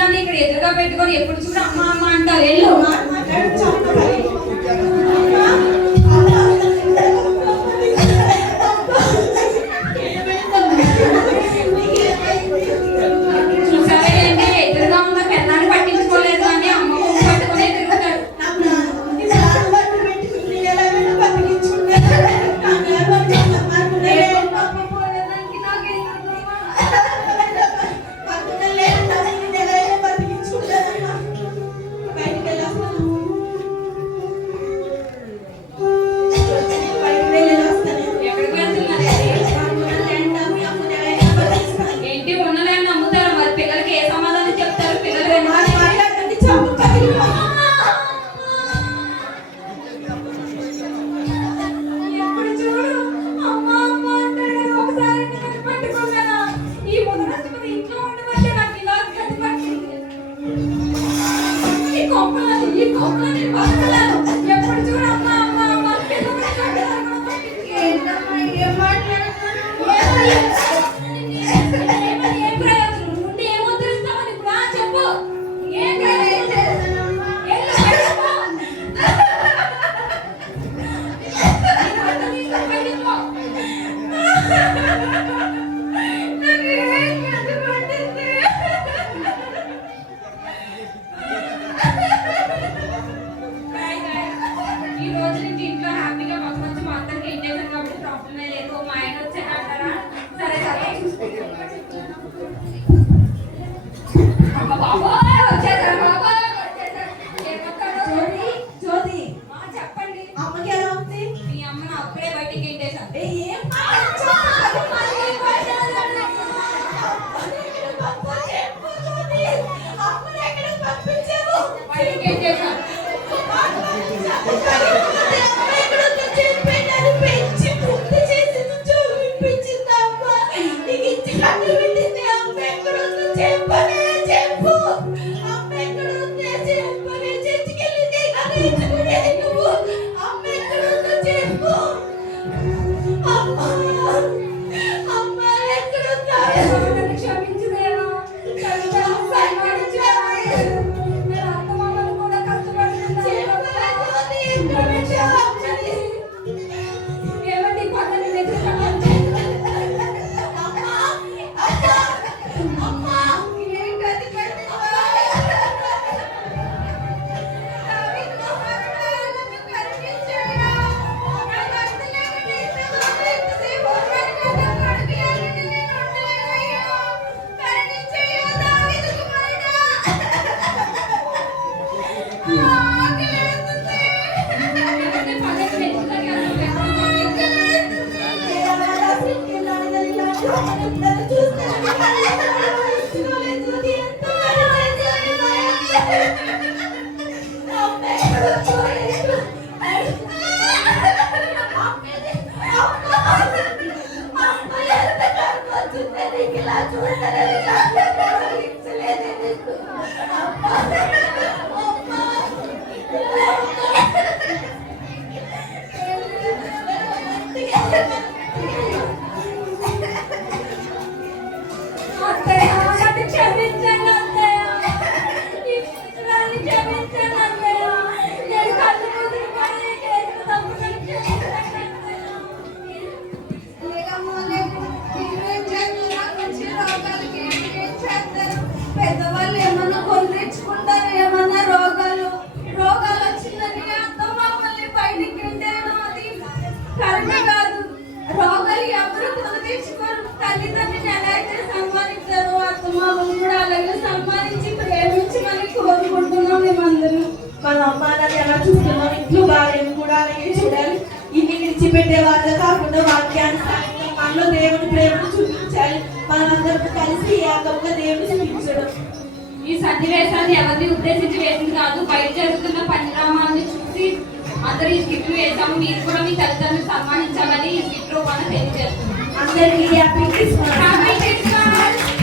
దాన్ని ఇక్కడ ఎదురుగా పెట్టుకొని ఎప్పుడు చూడ అమ్మ అమ్మ అంటారు. వెళ్ళు పెట్టే వాళ్ళు కాకుండా వాక్యాన్ని మనలో దేవుని ప్రేమను చూపించాలి. మనందరం కలిసి ఏకంగా దేవుని చూపించడం. ఈ సన్నివేశాన్ని ఎవరిని ఉద్దేశించి వేసింది కాదు, బయట జరుగుతున్న పరిణామాన్ని చూసి అందరూ ఈ స్కిట్ వేసాము. మీరు కూడా మీ తల్లిదండ్రులు సన్మానించాలని ఈ స్కిట్ రూపాన్ని తెలియజేస్తున్నాం. అందరికీ హ్యాపీ క్రిస్మస్.